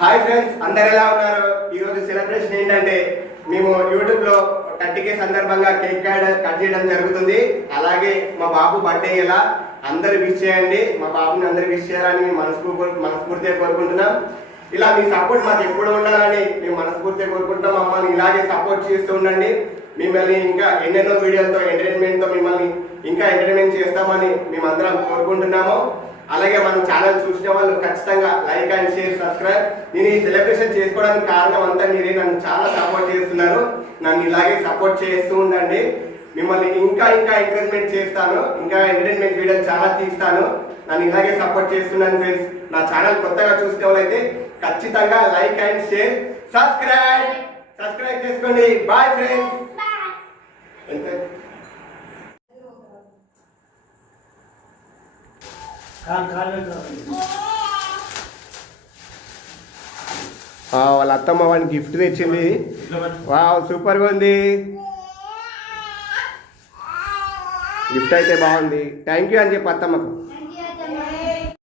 Hi friends అందరు ఎలా ఉన్నారు? ఈరోజు సెలబ్రేషన్ ఏంటంటే మేము యూట్యూబ్లో థర్టీ కే సందర్భంగా కేక్ కట్ కట్ చేయడం జరుగుతుంది. అలాగే మా బాబు బర్త్డే ఎలా అందరు విష్ చేయండి. మా బాబుని అందరు విష్ చేయాలని మేము మనస్ఫూర్తి మనస్ఫూర్తిగా కోరుకుంటున్నాం. ఇలా మీ సపోర్ట్ మాకు ఎప్పుడు ఉండాలని మేము మనస్ఫూర్తిగా కోరుకుంటున్నాం. మమ్మల్ని ఇలాగే సపోర్ట్ చేస్తూ ఉండండి. మిమ్మల్ని ఇంకా ఎన్నెన్నో వీడియోలతో ఎంటర్టైన్మెంట్తో మిమ్మల్ని ఇంకా ఎంటర్టైన్మెంట్ చేస్తామని మేమందరం కోరుకుంటున్నాము. అలాగే మన ఛానల్ చూసిన వాళ్ళు ఖచ్చితంగా లైక్ అండ్ షేర్ సబ్స్క్రైబ్ నేను ఈ సెలబ్రేషన్ చేసుకోవడానికి కారణం అంతా మీరే. నన్ను చాలా సపోర్ట్ చేస్తున్నారు. నన్ను ఇలాగే సపోర్ట్ చేస్తూ ఉండండి. మిమ్మల్ని ఇంకా ఇంకా ఎంకరేజ్మెంట్ చేస్తాను. ఇంకా ఎంటర్టైన్మెంట్ వీడియోలు చాలా తీస్తాను. నన్ను ఇలాగే సపోర్ట్ చేస్తున్నాను ఫ్రెండ్స్ నా ఛానల్ కొత్తగా చూసిన వాళ్ళైతే ఖచ్చితంగా like and share subscribe subscribe చేసుకోండి. బాయ్ ఫ్రెండ్స్ వాళ్ళ అత్తమ్మ వాడికి గిఫ్ట్ తెచ్చింది. వావ్ సూపర్గా ఉంది. గిఫ్ట్ అయితే బాగుంది. థ్యాంక్ యూ అని చెప్పి అత్తమ్మకు.